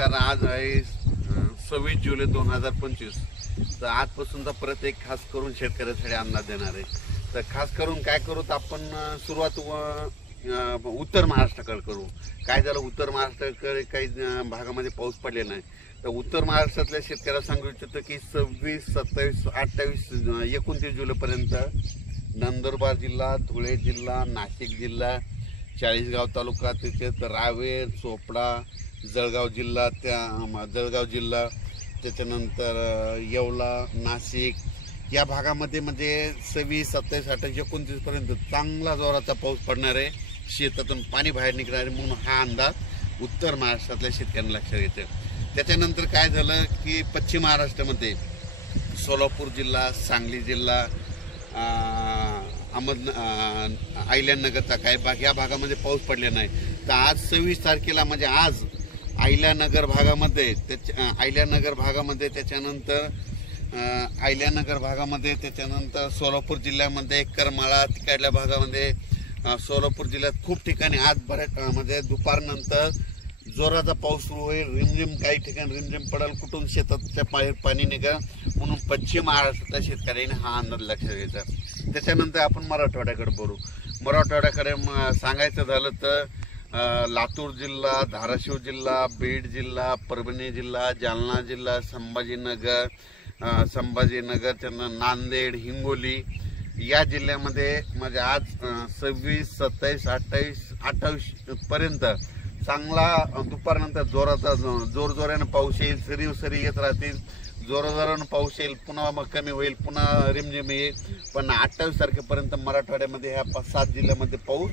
नमस्कार. आज आहे 26 जुलै 2025. तर आजपासूनचा परत एक खास करून शेतकऱ्यासाठी अंदाज देणार आहे. तर खास करून काय करू तर आपण सुरुवात उत्तर महाराष्ट्राकडे करू. काय झालं, उत्तर महाराष्ट्राकडे काही भागामध्ये पाऊस पडलेला नाही. तर उत्तर महाराष्ट्रातल्या शेतकऱ्याला सांगू इच्छितो की 26, 27, 28, 29 जुलैपर्यंत नंदुरबार जिल्हा, धुळे जिल्हा, नाशिक जिल्हा, चाळीसगाव तालुका, त्याच्यात रावेर, चोपडा, जळगाव जिल्हा, त्याच्यानंतर येवला, नाशिक या भागामध्ये म्हणजे 26, 27, 28, 29 पर्यंत चांगला जोराचा पाऊस पडणार आहे. शेतातून पाणी बाहेर निघणार आहे म्हणून हा अंदाज उत्तर महाराष्ट्रातल्या शेतकऱ्यांना लक्षात येतो. त्याच्यानंतर काय झालं की पश्चिम महाराष्ट्रामध्ये सोलापूर जिल्हा, सांगली जिल्हा, अहिल्यानगरचा काही भाग या भागामध्ये पाऊस पडले नाही. तर आज 26 तारखेला म्हणजे आज अहिल्यानगर भागामध्ये त्याच्यानंतर सोलापूर जिल्ह्यामध्ये करमाळा तिकडल्या भागामध्ये सोलापूर जिल्ह्यात खूप ठिकाणी आज बऱ्याच म्हणजे दुपारनंतर जोराचा पाऊस सुरू होईल. रिमझिम काही ठिकाणी रिमझिम पडेल, कुठून शेताच्या बाहेर पाणी निघेल म्हणून पश्चिम महाराष्ट्रातल्या शेतकऱ्यांनी हा अंदाज लक्षात घ्यायचा. त्याच्यानंतर आपण मराठवाड्याकडे बोलू. मराठवाड्याकडे सांगायचं झालं तर लातूर जिल्हा, धाराशिव जिल्हा, बीड जिल्हा, परभणी जिल्हा, जालना जिल्हा, संभाजीनगर, नांदेड, हिंगोली या जिल्ह्यामध्ये म्हणजे आज 26, 27, 28 पर्यंत चांगला दुपारनंतर जोरानं पाऊस येईल. सरी येत राहतील, जोरानं पाऊस येईल, पुन्हा मग कमी होईल, पुन्हा रिमझिम येईल. पण 28 तारखेपर्यंत मराठवाड्यामध्ये ह्या 5-7 जिल्ह्यामध्ये पाऊस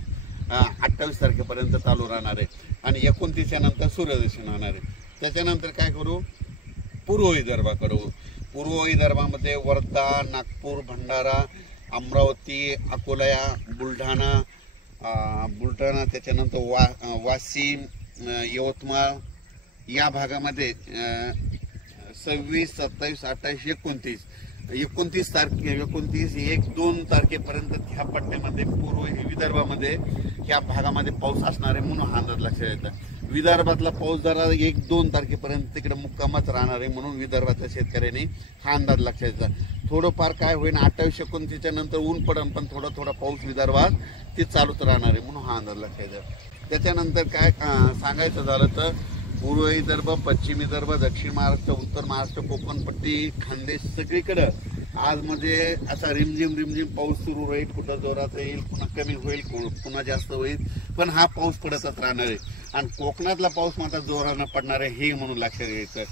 28 तारखेपर्यंत चालू राहणार आहे आणि 29 नंतर सूर्यदर्शन होणार आहे. त्याच्यानंतर काय करू, पूर्व विदर्भाकडे. पूर्व विदर्भामध्ये वर्धा, नागपूर, भंडारा, अमरावती, अकोला, बुलढाणा, त्याच्यानंतर वाशिम, यवतमाळ या भागामध्ये 26, 27, 28, 29 तारखे 1-2 तारखेपर्यंत ह्या पट्ट्यामध्ये पूर्व विदर्भामध्ये ह्या भागामध्ये पाऊस असणार आहे म्हणून हा अंदाज लक्षात येतं. विदर्भातला पाऊस जरा 1-2 तारखेपर्यंत तिकडे मुक्कामच राहणार आहे म्हणून विदर्भातल्या शेतकऱ्यांनी हा अंदाज लक्षात येतात. थोडंफार काय होईल 28-29 नंतर ऊन पडेल, पण थोडा पाऊस विदर्भात ते चालूच राहणार आहे म्हणून हा अंदाज लक्षात येतात. त्याच्यानंतर काय सांगायचं झालं तर पूर्व विदर्भ, पश्चिम विदर्भ, दक्षिण महाराष्ट्र, उत्तर महाराष्ट्र, कोकणपट्टी, खानदेश सगळीकडं आज म्हणजे असा रिमझिम पाऊस सुरू राहील. कुठं जोराचा येईल, पुन्हा कमी होईल, पुन्हा जास्त होईल, पण हा पाऊस पडतच राहणार आहे. आणि कोकणातला पाऊस मात्र जोरानं पडणार आहे हे म्हणून लक्षात घ्यायचं.